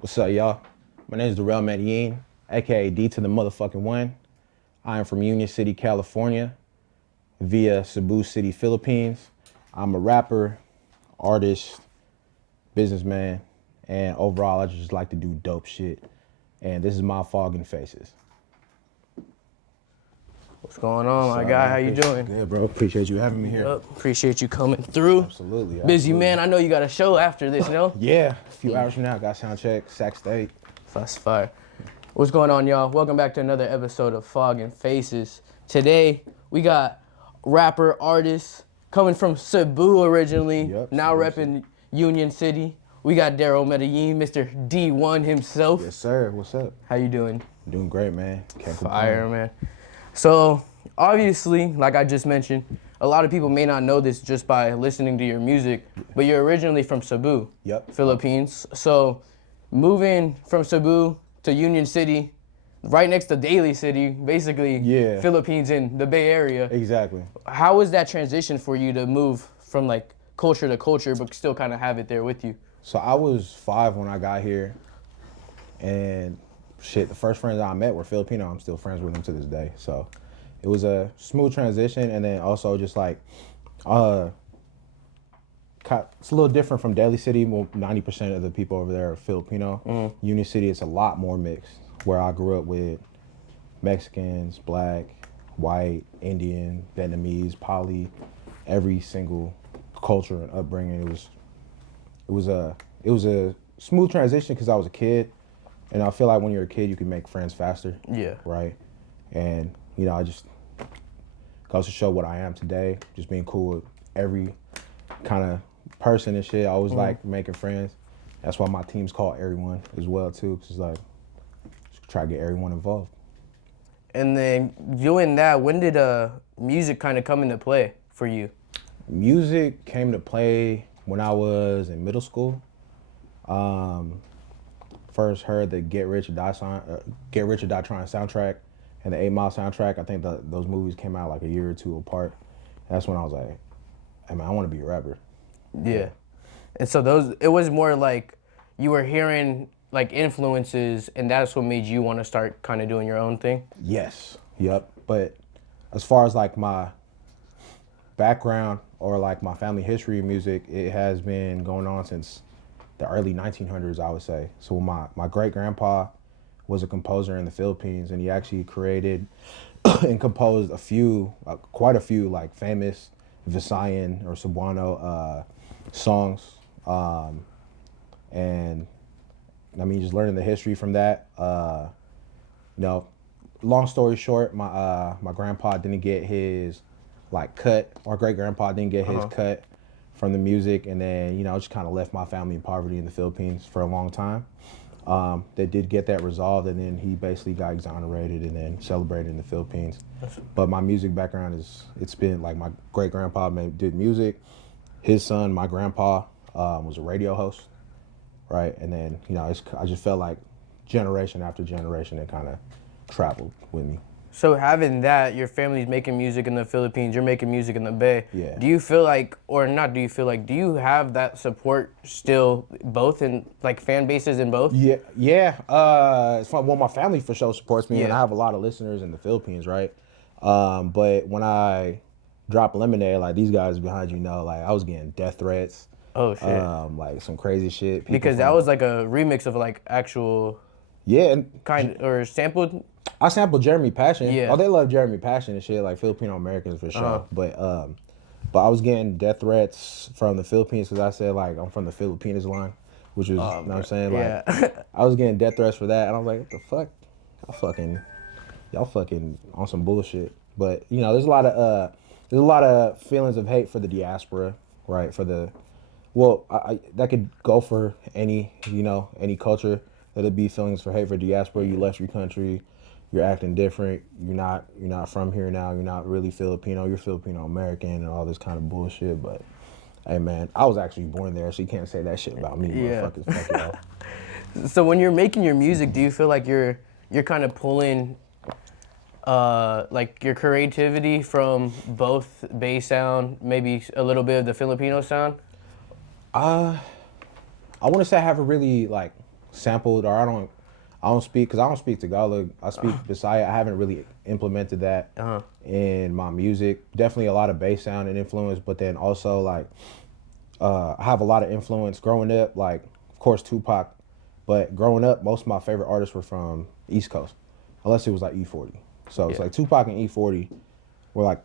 What's up, y'all? My name is Darrell Medellin, aka D to the motherfucking one. I am from Union City, California, via Cebu City, Philippines. I'm a rapper, artist, businessman, and overall, I just like to do dope shit. And this is my Fogging Faces. What's going on, my So, guy? man, How you doing? Good, bro. Appreciate you having me here. Appreciate you coming through. Absolutely. Busy man. I know you got a show after this, no? Yeah, a few hours from now, I got sound check, Sac State. That's fire. What's going on, y'all? Welcome back to another episode of Fog and Faces. Today, we got rapper, artist, coming from Cebu originally, Yep, now Cebu repping Union City. We got Darrell Medellin, Mr. D1 himself. Yes, sir. What's up? How you doing? Doing great, man. Can't Fire, complain. man. So, obviously, like I just mentioned, a lot of people may not know this just by listening to your music, but you're originally from Cebu, Yep. Philippines. So, moving from Cebu to Union City, right next to Daly City, basically, Yeah. Philippines in the Bay Area. Exactly. How was that transition for you to move from like culture to culture, but still kind of have it there with you? So I was 5 when I got here, and shit, the first friends I met were Filipino. I'm still friends with them to this day. So it was a smooth transition, and then also just like, it's a little different from Daly City. 90% of the people over there are Filipino. Union City, it's a lot more mixed. Where I grew up with Mexicans, black, white, Indian, Vietnamese, Poly, every single culture and upbringing. It was a smooth transition because I was a kid, and I feel like when you're a kid you can make friends faster. Yeah. Right. And I just goes to show what I am today. Just being cool with every kind of person and shit. I always like making friends. That's why my team's called Everyone as well too. Cause it's like just try to get everyone involved. And then doing that, when did music kind of come into play for you? Music came to play when I was in middle school. First heard the Get Rich or Die Trying soundtrack and the 8 Mile soundtrack. I think those movies came out like a year or two apart. That's when I was like, hey man, I want to be a rapper. Yeah. And so it was more like you were hearing like influences and that's what made you want to start kind of doing your own thing? Yes. Yep. But as far as like my background or like my family history of music, it has been going on since the early 1900s, I would say. So my great grandpa was a composer in the Philippines, and he actually created and composed quite a few like famous Visayan or Cebuano songs. And I mean, just learning the history from that. Long story short, my grandpa didn't get his like cut, or great grandpa didn't get his cut from the music, and then just kind of left my family in poverty in the Philippines for a long time. They did get that resolved, and then he basically got exonerated and then celebrated in the Philippines. But my music background it's been like my great grandpa did music. His son, my grandpa, was a radio host, right? And then I just felt like generation after generation it kind of traveled with me. So having that, your family's making music in the Philippines, you're making music in the Bay. Yeah. Do you feel like, or not do you feel like, do you have that support still both in like fan bases in both? Yeah. It's fun. Well, my family for sure supports me, and Yeah. I have a lot of listeners in the Philippines, right? But when I dropped Lemonade, like these guys behind like I was getting death threats. Oh shit. Like some crazy shit. Because that was like a remix of like actual Yeah, and or sampled. I sampled Jeremy Passion. Yeah. Oh, they love Jeremy Passion and shit, like Filipino Americans for sure. But I was getting death threats from the Philippines because I said like I'm from the Filipinas line, which was, you know what I'm saying? Like Yeah. I was getting death threats for that, and I was like, what the fuck? Y'all fucking on some bullshit. But there's a lot of feelings of hate for the diaspora, right? I that could go for any culture. That'd be feelings for hate for diaspora. You left your country, you're acting different. You're not from here now. You're not really Filipino. You're Filipino American and all this kind of bullshit. But hey, man, I was actually born there, so you can't say that shit about me, Yeah. motherfuckers. Fuck y'all. So when you're making your music, do you feel like you're kind of pulling like your creativity from both Bay sound, maybe a little bit of the Filipino sound? I want to say I have a really like sampled, or I don't speak, because I don't speak Tagalog. I speak Bisaya. I haven't really implemented that in my music. Definitely a lot of bass sound and influence, but then also like I have a lot of influence growing up. Like, of course, Tupac, but growing up, most of my favorite artists were from East Coast, unless it was like E40. So it's like Tupac and E40 were like,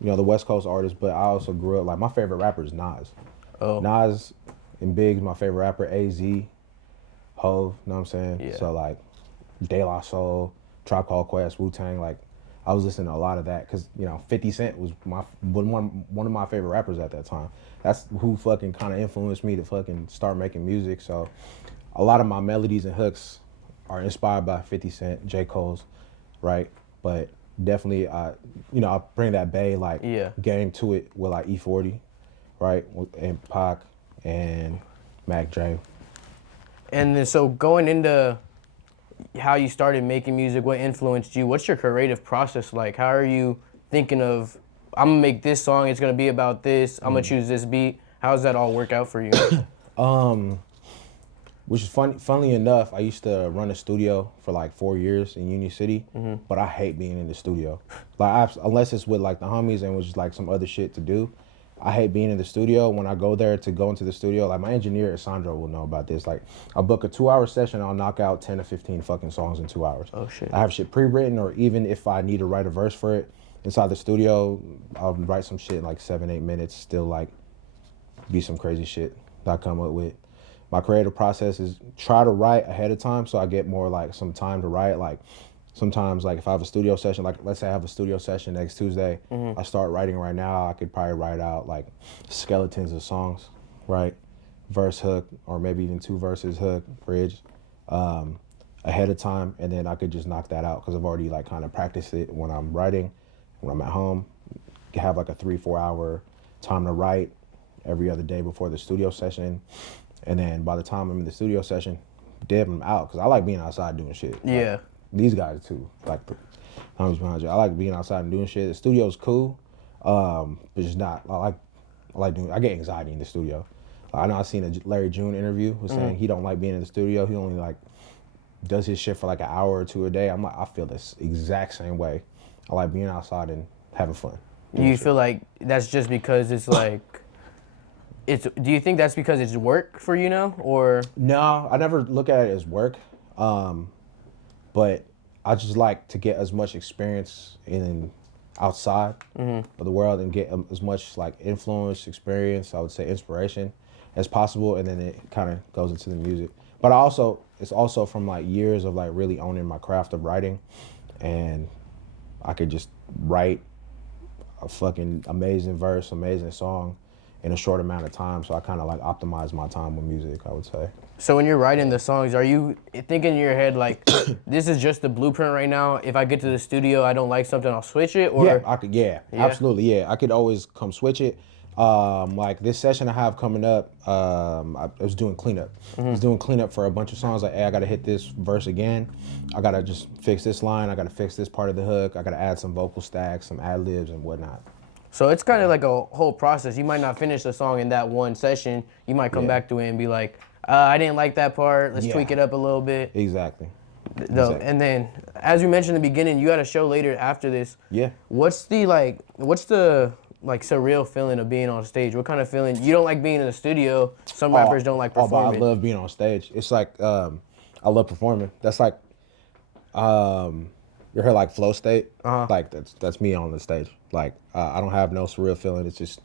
the West Coast artists. But I also grew up like my favorite rapper is Nas. Oh. Nas and Big's my favorite rapper. AZ, Hov, know what I'm saying? Yeah. So like De La Soul, Tribe Called Quest, Wu-Tang, like I was listening to a lot of that because 50 Cent was one of my favorite rappers at that time. That's who fucking kind of influenced me to fucking start making music. So a lot of my melodies and hooks are inspired by 50 Cent, J. Cole's, right? But definitely, I bring that Bay like game to it with like E40, right? And Pac and Mac Dre. And then so going into how you started making music, what influenced you, what's your creative process like? How are you thinking of, I'm gonna make this song, it's gonna be about this, I'm gonna choose this beat. How does that all work out for you? Which is funnily enough, I used to run a studio for like 4 years in Union City, but I hate being in the studio. Like unless it's with like the homies and was just like some other shit to do. I hate being in the studio. When I go there to go into the studio, like my engineer, Sandro, will know about this. Like I'll book a 2-hour session, I'll knock out 10 to 15 fucking songs in 2 hours. Oh shit. I have shit pre-written, or even if I need to write a verse for it inside the studio, I'll write some shit in like 7-8 minutes, still like be some crazy shit that I come up with. My creative process is try to write ahead of time so I get more like some time to write. Like sometimes like if I have a studio session, like let's say I have a studio session next Tuesday, I start writing right now, I could probably write out like skeletons of songs, right? Verse, hook, or maybe even 2 verses, hook, bridge, ahead of time. And then I could just knock that out because I've already like kind of practiced it when I'm writing, when I'm at home. Have like a 3-4 hour time to write every other day before the studio session. And then by the time I'm in the studio session, dip them out because I like being outside doing shit. Yeah. Like, these guys too, like the homies behind you. I like being outside and doing shit. The studio's cool, but it's not. I like doing. I get anxiety in the studio. I know I seen a Larry June interview was saying he don't like being in the studio. He only like does his shit for like an hour or 2 a day. I'm like, I feel this exact same way. I like being outside and having fun. Do you feel like that's just because it's like, do you think that's because it's work for you now, or? No, I never look at it as work, but I just like to get as much experience in outside of the world and get as much like influence, experience, I would say inspiration as possible, and then it kind of goes into the music. But it's also from like years of like really owning my craft of writing, and I could just write a fucking amazing verse, amazing song in a short amount of time. So I kind of like optimize my time with music, I would say. So when you're writing the songs, are you thinking in your head like, this is just the blueprint right now? If I get to the studio, I don't like something, I'll switch it? Or? Yeah, I could. Yeah, absolutely. Yeah, I could always come switch it. Like this session I have coming up, I was doing cleanup. I was doing cleanup for a bunch of songs. Like, hey, I gotta hit this verse again. I gotta just fix this line. I gotta fix this part of the hook. I gotta add some vocal stacks, some ad libs, and whatnot. So it's kind of like a whole process. You might not finish the song in that one session. You might come back to it and be like, I didn't like that part. Let's tweak it up a little bit. Exactly. And then, as we mentioned in the beginning, you got a show later after this. Yeah. What's the surreal feeling of being on stage? What kind of feeling? You don't like being in the studio. Some rappers don't like performing. But I love being on stage. It's like I love performing. That's like you heard like flow state. Like that's me on the stage. Like I don't have no surreal feeling. It just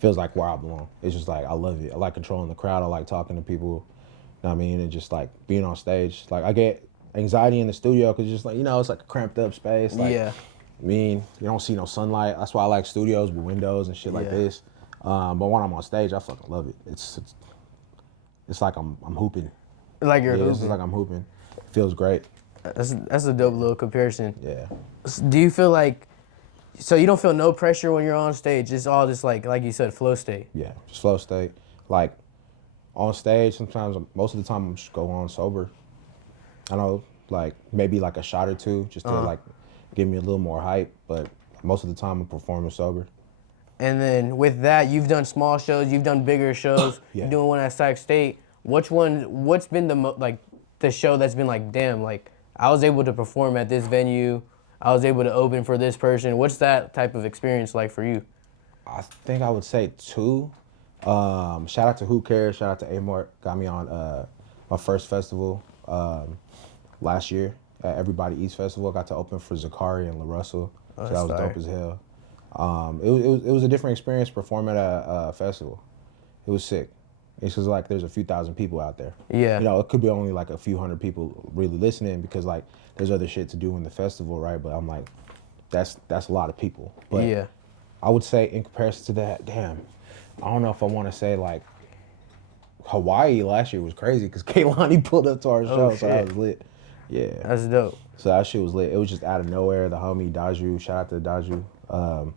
feels like where I belong. It's just like I love it. I like controlling the crowd. I like talking to people. You know what I mean? And just like being on stage. Like I get anxiety in the studio because just like it's like a cramped up space. Like, I mean, you don't see no sunlight. That's why I like studios with windows and shit like this. But when I'm on stage, I fucking love it. It's like I'm hooping. Like you're hooping. It's like I'm hooping. It feels great. That's a dope little comparison. Yeah. Do you feel like, so you don't feel no pressure when you're on stage? It's all just like you said, flow state. Yeah, just flow state. Like on stage, sometimes most of the time I'm just go on sober. I know, like maybe like a shot or two just to like give me a little more hype, but most of the time I'm performing sober. And then with that, you've done small shows, you've done bigger shows. You're doing one at Sac State. What's been the the show that's been like, damn, like I was able to perform at this venue, I was able to open for this person. What's that type of experience like for you? I think I would say two. Shout out to Who Cares, shout out to Amart, got me on my first festival last year at Everybody Eats Festival. I got to open for Zakari and La Russell, so that was dope as hell. It was a different experience performing at a festival. It was sick. It's just like there's a few thousand people out there. Yeah. You know, it could be only like a few hundred people really listening because like there's other shit to do in the festival, right? But I'm like, that's a lot of people. But Yeah. I would say in comparison to that, damn, I don't know if I want to say like Hawaii last year was crazy because Kaylani pulled up to our show, so that was lit. Yeah. That's dope. So that shit was lit. It was just out of nowhere. The homie Daju, shout out to Daju,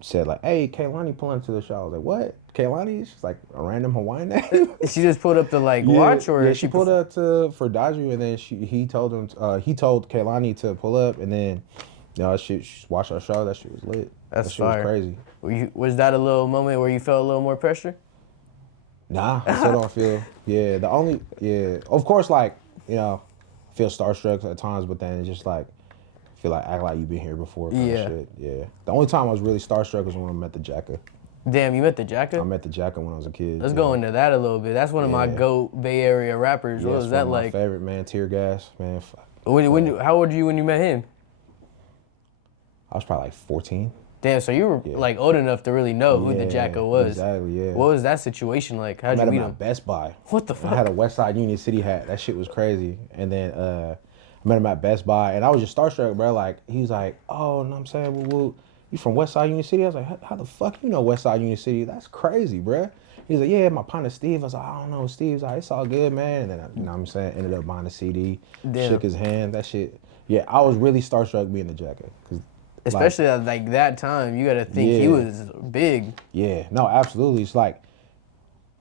said like, "Hey, Kaylani pulling up to the show." I was like, "What? Kaylani?" She's like a random Hawaiian name. She just pulled up to like watch, or yeah, she pulled up for Daju, and then he told Kaylani to pull up, and then she watched our show. That shit was lit. That's that shit fire. was crazy. Was that a little moment where you felt a little more pressure? Nah, I still don't feel. Of course, like I feel starstruck at times, but then it's just like feel like act like you've been here before kind of shit. Yeah. The only time I was really starstruck was when I met the Jacka. Damn, you met the Jacka? I met the Jacka when I was a kid. Let's go into that a little bit. That's one of my GOAT Bay Area rappers. What was that like? My favorite, man. Tear Gas, man. How old were you when you met him? I was probably like 14. Damn, so you were like old enough to really know who the Jacka was. Exactly, yeah. What was that situation like? How'd I you met meet him him? at Best Buy. What the fuck? I had a Westside Union City hat. That shit was crazy. And then I met him at Best Buy, and I was just starstruck, bro. Like, he was like, "Oh, and I'm saying, well, you from Westside Union City?" I was like, "How the fuck you know Westside Union City? That's crazy, bro." He's like, "Yeah, my partner Steve." I was like, "I don't know, Steve's like, it's all good, man." And then, you know what I'm saying, ended up buying a CD, shook his hand, that shit. Yeah, I was really starstruck being the Jacka. Especially at like that time, you gotta think he was big. Yeah, no, absolutely. It's like,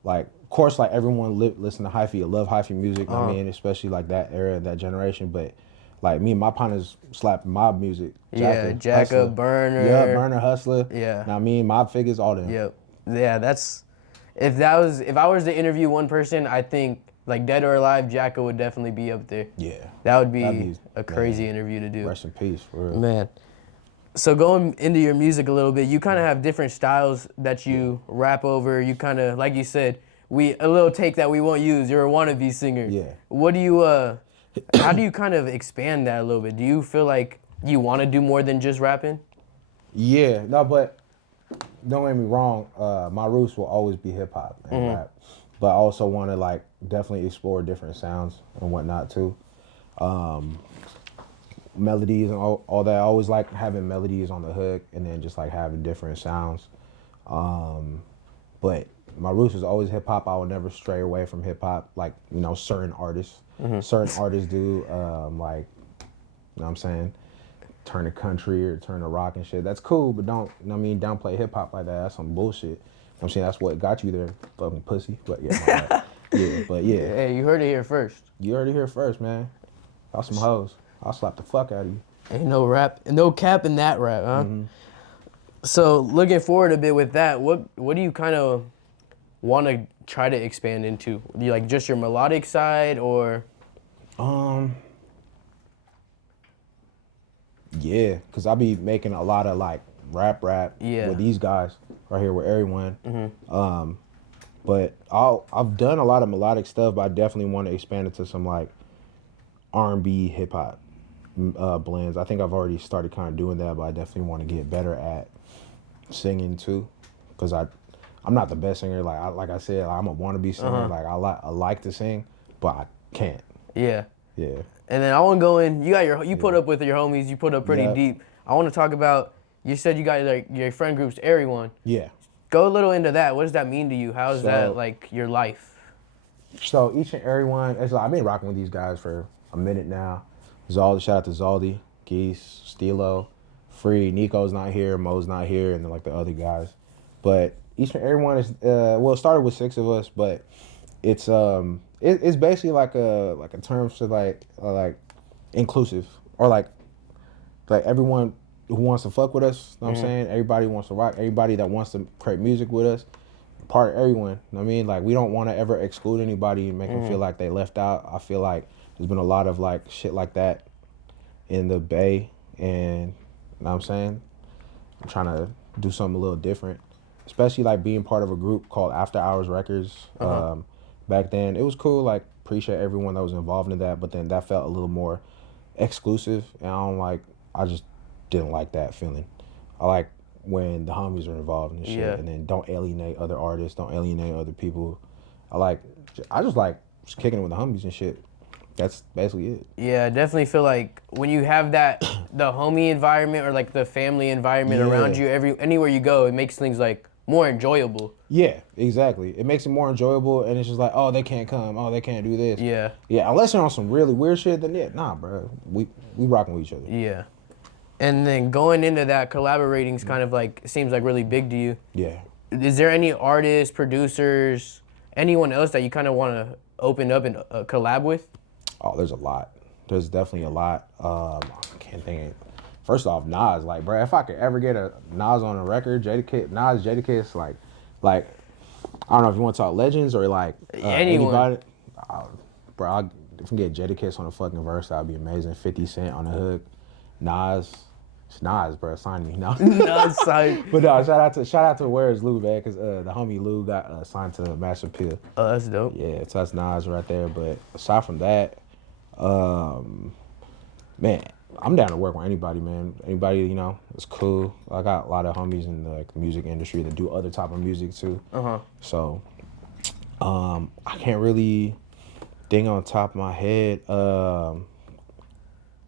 of course, like everyone listen to hyphy, love hyphy music. I mean, especially like that era, that generation. But like me and my partners slapped mob music. Jacka, Burner. Yeah, Burner, Hustler. Yeah. Now me and Mob Figures, all them. Yep. Yeah, that's if I was to interview one person, I think like dead or alive, Jacka would definitely be up there. Yeah. That would be a crazy interview to do. Rest in peace, for real. Man. So going into your music a little bit, you kind of have different styles that you rap over. You kind of, like you said, a little take that we won't use. You're a wannabe singer. Yeah. What do you, how do you kind of expand that a little bit? Do you feel like you want to do more than just rapping? Yeah, no, but don't get me wrong. My roots will always be hip hop and rap, but I also want to like definitely explore different sounds and whatnot too. Melodies and all that. I always like having melodies on the hook and then just like having different sounds. But my roots was always hip hop. I would never stray away from hip hop. Like, certain artists. Certain artists do like, you know what I'm saying, turn to country or turn to rock and shit. That's cool, but don't downplay hip hop like that. That's some bullshit. You know what I'm saying? That's what got you there, fucking pussy. But yeah, Hey, you heard it here first. You heard it here first, man. Y'all some hoes. I'll slap the fuck out of you. Ain't no cap in that rap, huh? So looking forward a bit with that, what do you kind of want to try to expand into? Do you like just your melodic side or? Yeah, cause I be making a lot of like rap with these guys right here with everyone. But I've done a lot of melodic stuff, but I definitely want to expand it to some like R&B, hip hop blends. I think I've already started kind of doing that, but I definitely want to get better at singing too, because I'm not the best singer. Like I said, I'm a wannabe singer. Like I like to sing, but I can't. Yeah. Yeah. And then I want to go in. You put up with your homies. You put up pretty deep. I want to talk about. You said you got like your friend group's everyone. Yeah. Go a little into that. What does that mean to you? How is that like your life? So each and every one, I've been rocking with these guys for a minute now. Zaldi, shout out to Zaldi, Geese, Stilo, Free. Nico's not here, Mo's not here, and then like the other guys. But each and every one is it started with 6 of us, but it's basically like a term to like inclusive, or like everyone who wants to fuck with us. You know what I'm saying? Everybody wants to rock. Everybody that wants to create music with us, part of everyone. You know what I mean? Like, we don't want to ever exclude anybody and make them feel like they left out. I feel like there's been a lot of like shit like that in the Bay, and you know what I'm saying? I'm trying to do something a little different, especially like being part of a group called After Hours Records. Back then, it was cool. Like, appreciate everyone that was involved in that, but then that felt a little more exclusive, and I just didn't like that feeling. I like when the homies are involved in shit, Yeah. and then don't alienate other artists, don't alienate other people. I just like just kicking it with the homies and shit. That's basically it. Yeah, I definitely feel like when you have that, the homie environment or like the family environment around you, anywhere you go, it makes things like more enjoyable. Yeah, exactly. It makes it more enjoyable, and it's just like, oh, they can't come, oh, they can't do this. Yeah. Yeah, unless they're on some really weird shit, then yeah, nah, bro. We rocking with each other. Yeah. And then going into that, collaborating's kind of like, seems like really big to you. Yeah. Is there any artists, producers, anyone else that you kind of want to open up and collab with? Oh, there's a lot. There's definitely a lot. I can't think of. First off, Nas, like, bro, if I could ever get a Nas on a record, Jadakiss, like, I don't know if you want to talk legends or like anybody. Bro, if we get Jadakiss on a fucking verse, that'd be amazing. 50 Cent on the hook, Nas. It's Nas, bro. Sign me. No. Nas signed. But no, shout out to Where's Lou, man, because the homie Lou got signed to Master Pill. Oh, that's dope. Yeah, so that's Nas right there. But aside from that, man, I'm down to work with anybody, man. Anybody, you know, it's cool. I got a lot of homies in the music industry that do other type of music too. So, I can't really think on top of my head.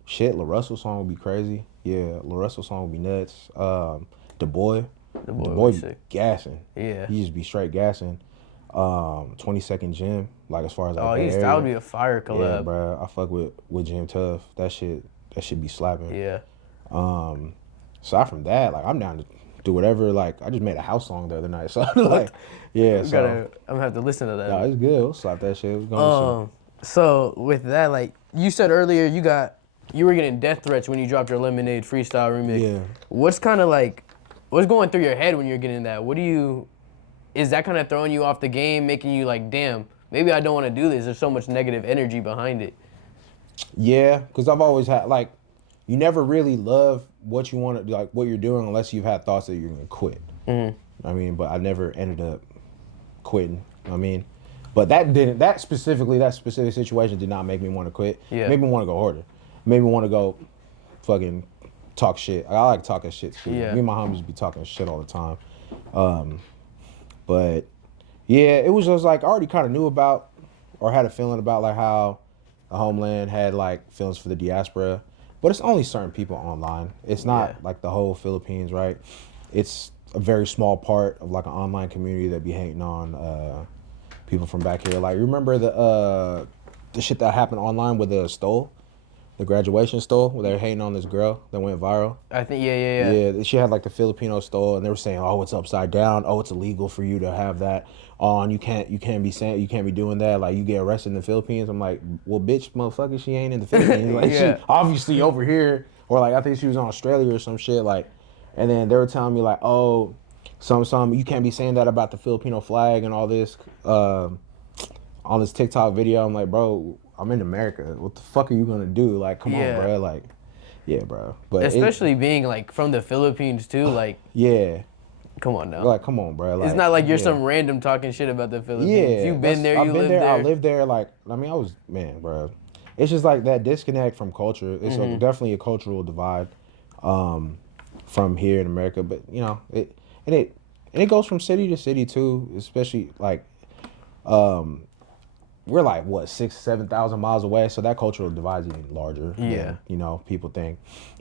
Shit, La Russell song would be crazy. Yeah, La Russell song would be nuts. The Boy be gassing. Yeah. He just be straight gassing. 22nd Gym, like as far as like that would be a fire collab. Yeah, bro. I fuck with Jim Tough. That shit be slapping. Yeah. Aside from that, like, I'm down to do whatever. Like, I just made a house song the other night, so like, yeah. I'm gonna have to listen to that. No, it's good. We'll slap that shit. So with that, like you said earlier, you were getting death threats when you dropped your Lemonade freestyle remix. Yeah. What's going through your head when you're getting that? Is that kind of throwing you off the game, making you like, damn, maybe I don't want to do this? There's so much negative energy behind it. Yeah, because I've always had, like, you never really love what you want to do, like what you're doing, unless you've had thoughts that you're gonna quit. I mean, but I never ended up quitting. I mean, but that specific situation did not make me want to quit. Yeah. It made me want to go harder. It made me want to go fucking talk shit. I like talking shit too. Yeah. Me and my homies be talking shit all the time. But yeah, it was just like, I already kind of knew about, or had a feeling about, like how the homeland had like feelings for the diaspora, but it's only certain people online. It's not like the whole Philippines, right? It's a very small part of like an online community that be hating on people from back here. Like, remember the shit that happened online with the graduation stole, where they were hating on this girl that went viral? I think, yeah. Yeah, she had like the Filipino stole, and they were saying, oh, it's upside down. Oh, it's illegal for you to have that on. You can't be doing that. Like, you get arrested in the Philippines. I'm like, well, bitch, motherfucker, she ain't in the Philippines. Like, she obviously over here, or like, I think she was in Australia or some shit. Like, and then they were telling me like, oh, some you can't be saying that about the Filipino flag and all this on this TikTok video. I'm like, bro, I'm in America. What the fuck are you gonna do? Like, come on, bro. Like, yeah, bro. But especially being like from the Philippines too. Like, yeah. Come on now. Like, come on, bro. Like, it's not like you're some random talking shit about the Philippines. Yeah, You've been there. You lived there. I lived there. Like, I mean, bro. It's just like that disconnect from culture. It's definitely a cultural divide from here in America. But you know, it goes from city to city too. Especially like, we're like what 6,000-7,000 miles away, so that cultural divide is even larger. Yeah. Than, people think.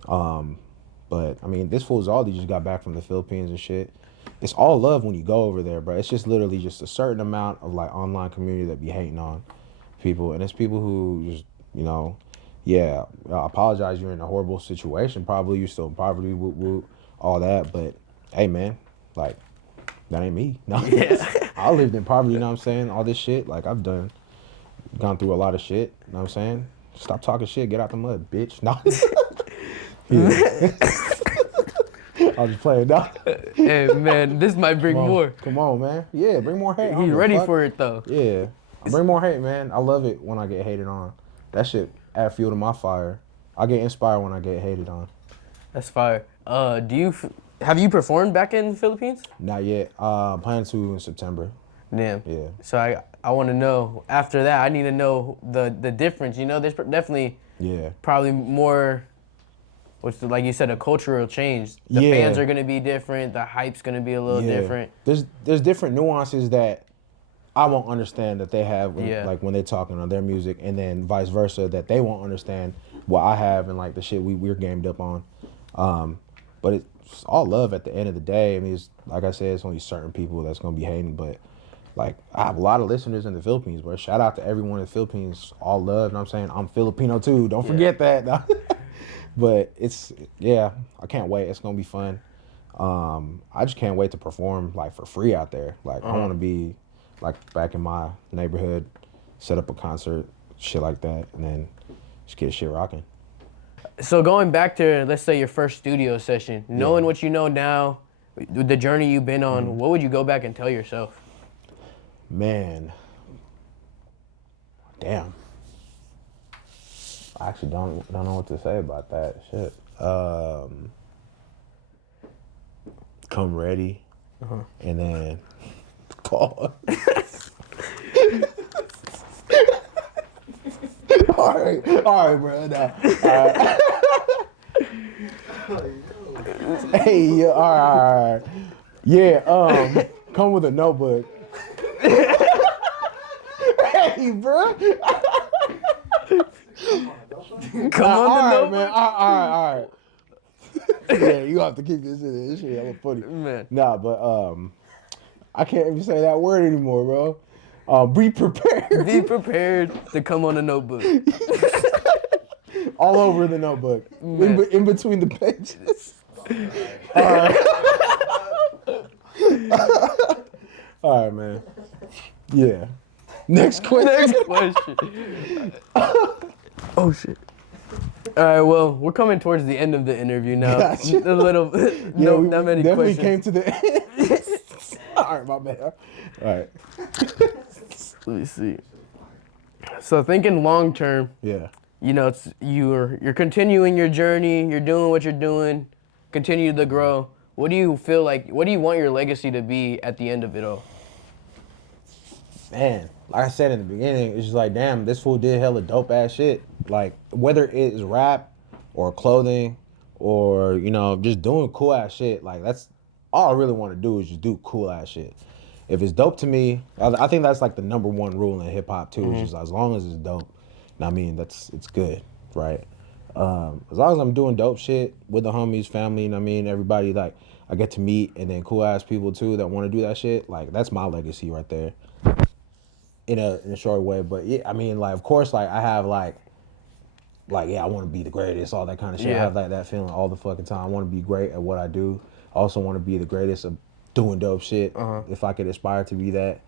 But I mean, this fool's all just got back from the Philippines and shit. It's all love when you go over there, bro. It's just literally just a certain amount of like online community that be hating on people, and it's people who just, I apologize. You're in a horrible situation. Probably you're still in poverty, all that. But hey, man, like, that ain't me. No, I lived in poverty. You know what I'm saying? All this shit, like, I've gone through a lot of shit. You know what I'm saying? Stop talking shit. Get out the mud, bitch. No. I'll just play it down. Hey, man, this might bring more. Come on, man. Yeah, bring more hate. He's ready for it, though. Yeah. Bring more hate, man. I love it when I get hated on. That shit add fuel to my fire. I get inspired when I get hated on. That's fire. Have you performed back in the Philippines? Not yet. Plan to in September. Damn. Yeah. So I want to know, after that, I need to know the difference. You know, there's definitely probably more, like you said, a cultural change. The fans are going to be different. The hype's going to be a little different. There's different nuances that I won't understand that they have when they're talking on their music, and then vice versa, that they won't understand what I have and like the shit we're gamed up on. But it's all love at the end of the day. I mean, it's, like I said, it's only certain people that's gonna be hating, but like I have a lot of listeners in the Philippines, bro. Shout out to everyone in the Philippines. All love, you know what I'm saying? I'm Filipino too. Don't forget that. But I can't wait. It's gonna be fun. I just can't wait to perform like for free out there. Like I want to be like back in my neighborhood, set up a concert, shit like that, and then just get shit rocking. So going back to, let's say, your first studio session, knowing what you know now, the journey you've been on, what would you go back and tell yourself? Man, damn. I actually don't know what to say about that shit. Come ready, and then call. all right, bro. Nah. Hey, all right. Yeah, come with a notebook. Hey, bro. Come on, all right, man. All right. Yeah, you have to keep this in there. This shit hella funny. Man. Nah, but I can't even say that word anymore, bro. Be prepared. Be prepared to come on a notebook. All over the notebook. In between the pages. All right, man. Yeah. Next question. Next question. Oh, shit. All right, well, we're coming towards the end of the interview now. Gotcha. A little, not many definitely questions. came to the end. All right, my bad. All right. Let me see. So thinking long term, Yeah. you know, you're continuing your journey, you're doing what you're doing, continue to grow. What do you feel like, what do you want your legacy to be at the end of it all? Man, like I said in the beginning, it's just like, damn, this fool did hella dope ass shit. Like, whether it is rap or clothing or, you know, just doing cool ass shit, like, that's all I really want to do is just do cool ass shit. If it's dope to me, I think that's like the number one rule in hip hop too, is just as long as it's dope. I mean, it's good, right? As long as I'm doing dope shit with the homies, family, and I mean, everybody, like, I get to meet, and then cool ass people too that want to do that shit, like, that's my legacy right there. In a short way, but yeah, I mean, like, of course, like, I have like, yeah, I want to be the greatest, all that kind of shit. I have that feeling all the fucking time. I want to be great at what I do. I also want to be the greatest of doing dope shit. If I could aspire to be that,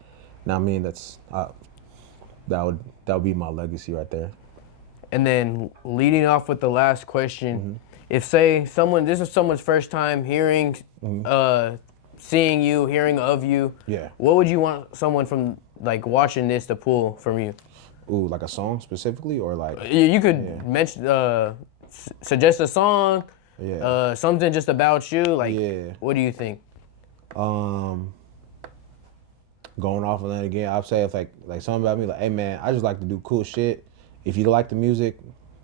now I mean, that would be my legacy right there. And then leading off with the last question, if say this is someone's first time hearing, seeing you, hearing of you, what would you want someone from like watching this to pull from you? Ooh, like a song specifically, or like you could mention, suggest a song, something just about you. Like, what do you think? Going off of that again, I'd say if like something about me, like, hey man, I just like to do cool shit. If you like the music,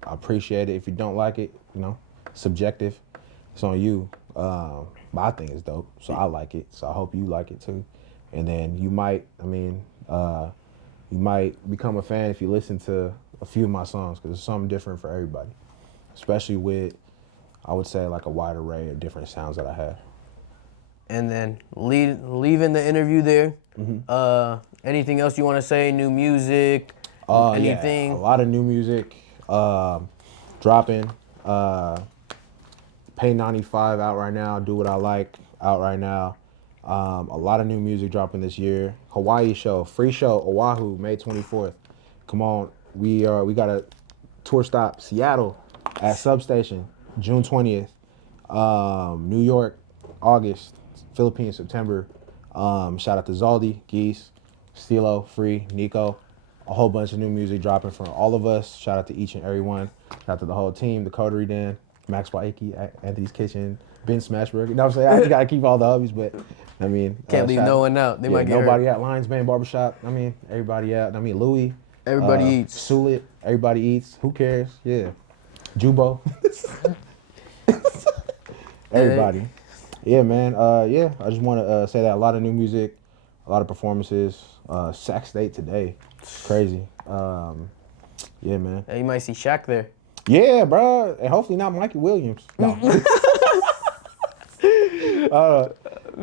I appreciate it. If you don't like it, you know, subjective. It's on you. My thing is dope, so I like it. So I hope you like it too. And then you might, you might become a fan if you listen to a few of my songs, because it's something different for everybody. Especially with, I would say, like a wide array of different sounds that I have. And then leaving the interview there. Anything else you want to say? New music? Anything? Yeah, a lot of new music dropping. Pay 95 out right now. Do What I Like out right now. A lot of new music dropping this year. Hawaii show, free show, Oahu, May 24th. Come on, we got a tour stop, Seattle at Substation, June 20th. New York, August, Philippines, September. Shout out to Zaldi, Geese, Stilo, Free, Nico. A whole bunch of new music dropping from all of us. Shout out to each and every one. Shout out to the whole team, the Coterie Den, Max Waiki, Anthony's Kitchen, Ben Smashburger. You know what I'm saying? I gotta keep all the hubbies, but I mean, Can't leave no one out. They might get nobody hurt. at Lions Band Barbershop. I mean, everybody out. I mean, Louis. Everybody eats. Sulit. Everybody eats. Who cares? Yeah. Jubo. Everybody. Yeah, man. Yeah, I just want to say that a lot of new music, a lot of performances. Sac State today. Crazy. Yeah, man. Hey, you might see Shaq there. Yeah, bro. And hopefully not Mikey Williams. No.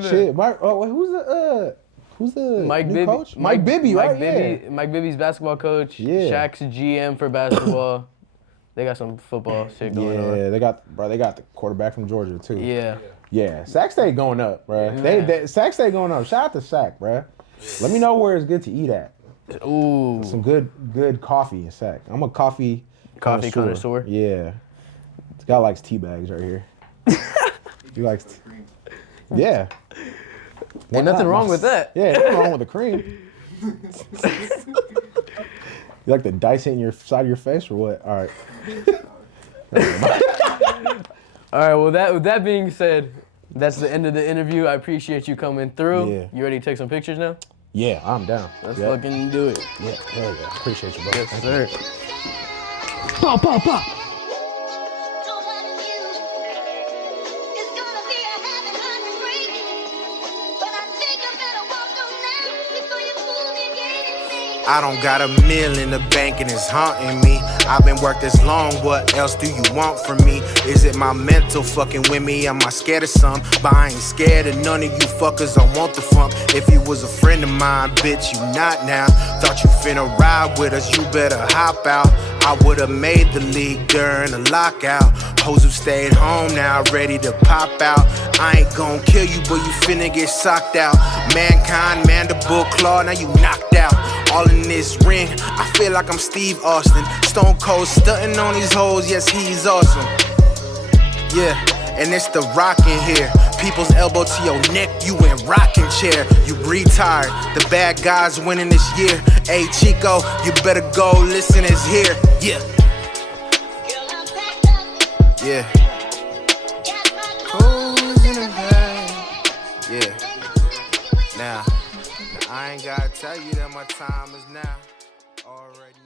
Shit. Who's the Mike new Bibby. coach? Mike Bibby, right? Yeah. Mike Bibby's basketball coach. Yeah. Shaq's GM for basketball. They got some football shit going on. Yeah, they got the quarterback from Georgia too. Yeah. Yeah, Sac State going up, bro. Yeah. Sac State going up. Shout out to Sac, bro. Let me know where it's good to eat at. Ooh. Some good coffee in Sac. I'm a coffee connoisseur. Yeah. This guy likes tea bags right here. He likes yeah. Ain't nothing wrong with that. Yeah, nothing wrong with the cream. You like the dice hitting your side of your face or what? All right. All right, well, with that being said, that's the end of the interview. I appreciate you coming through. Yeah. You ready to take some pictures now? Yeah, I'm down. Let's fucking do it. Yeah, hell yeah. Appreciate you, bro. Yes, Thank sir. you. Pop, pop, pop. I don't got a meal in the bank and it's haunting me. I've been worked this long, what else do you want from me? Is it my mental fucking with me? Am I scared of some? But I ain't scared of none of you fuckers, I want the funk. If you was a friend of mine, bitch, you not now. Thought you finna ride with us, you better hop out. I would've made the league during the lockout. Hoes who stayed home now, ready to pop out. I ain't gon' kill you, but you finna get socked out. Mankind, mandible claw, now you knocked out. All in this ring, I feel like I'm Steve Austin. Stone Cold stunting on these hoes, yes, he's awesome. Yeah, and it's the rock in here. People's elbow to your neck, you in rocking chair. You retired, the bad guys winning this year. Hey Chico, you better go, listen, it's here. Yeah. Yeah. Who's in the bag? Yeah. Now, I ain't gotta tell you that my time is now. Already.